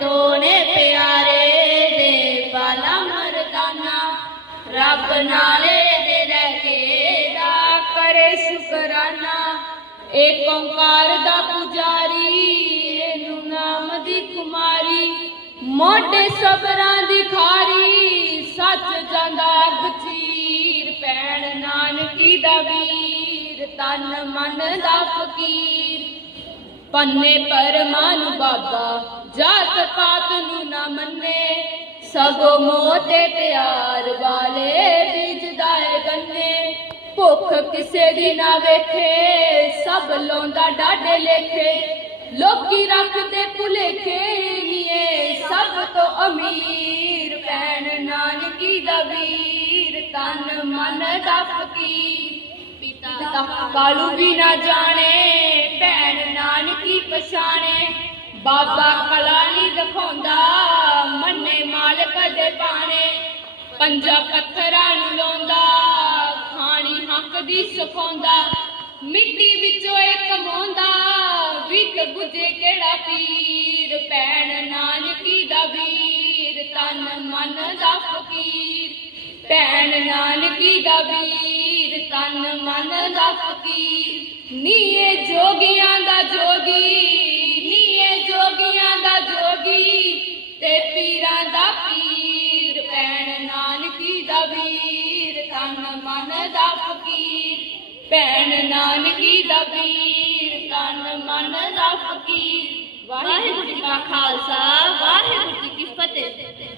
ਦੋ ਨੇ ਪਿਆਰੇ ਦੇ ਬਾਲਾ ਮਰਦਾਨਾ, ਰੱਬ ਨਾਲੇ ਦੇ ਲੈ ਕੇ ਦਾ ਕਰੇ ਸ਼ੁਕਰਾਨਾ। ਏਕ ਓੰਕਾਰ ਦਾ ਪੁਜਾਰੀ, ਇਹਨੂੰ ਨਾਮ ਦੀ ਕੁਮਾਰੀ, ਮੋਢੇ ਸਬਰਾਂ ਦੀ ਖਾਰੀ, ਸੱਚ ਜਾਂਦਾ ਗਚੀਰ ਪੈਣ ਨਾਨਕੀ ਦਾ ਵੀਰ, ਤਨ ਮਨ ਦਾ ਫਕੀਰ। ਪੰਨੇ ਪਰਮਾਨ ਬਾਬਾ ਜਾਤ ਪਾਤ ਨੂੰ ਨਾ ਮੰਨੇ। ਸਗੋ ਮੋਹ ਤੇ ਪਿਆਰ ਵਾਲੇ ਬੀਜਦਾ ਏ ਗੰਨੇ। ਭੁੱਖ ਕਿਸੇ ਦੀ ਨਾ ਵੇਖੇ ਸਭ ਲੋਂਦਾ ਡਾਡੇ ਲੇਖੇ। ਲੋਕੀ ਰੱਖਦੇ ਭੁਲੇਖੇ ਨੀਏ ਸਭ ਤੋਂ ਅਮੀਰ ਭੈਣ ਨਾਨਕੀ ਦਾ ਵੀਰ। ਤਨ ਮਨ ਦਾ ਫਕੀਰ ਪਿਤਾ ਕਾਲੂ ਵੀ ਨਾ ਜਾਣੇ। ਪਛਾਣੇ, ਬਾਬਾ ਕਲਾ ਨਹੀਂ ਦਿਖਾਉਂਦਾ, ਮੰਨੇ ਮਾਲਕ ਦੇ ਬਾਣੇ। ਪੰਜਾ ਪੱਥਰਾਂ ਨੂੰ ਲਾਉਂਦਾ, ਖਾਣੀ ਹੱਕ ਦੀ ਸਿਖਾਉਂਦਾ। ਮਿੱਟੀ ਵਿੱਚੋਂ ਇਹ ਕਮਾਉਂਦਾ ਵਿਕ ਗੁਜੇ ਕਿਹੜਾ ਪੀਰ? ਭੈਣ ਨਾਨਕੀ ਦਾ ਵੀਰ, ਤਨ ਮਨ ਦਾ ਫਕੀਰ। ਭੈਣ ਨਾਨਕੀ ਦਾ ਵੀਰ, ਤਨ ਮਨ ਦਾ ਫਕੀਰ। ਨੀਏ ਜੋਗੀਆਂ ਦਾ ਵੀਰ ਤਨ ਮਨ ਦਾ ਫਕੀਰ। ਭੈਣ ਨਾਨਕੀ ਦਾ ਵੀਰ ਤਨ ਮਨ ਦਾ ਫਕੀਰ। ਵਾਹਿਗੁਰੂ ਜੀ ਕਾ ਖਾਲਸਾ, ਵਾਹਿਗੁਰੂ ਜੀ ਕੀ ਫਤਿਹ।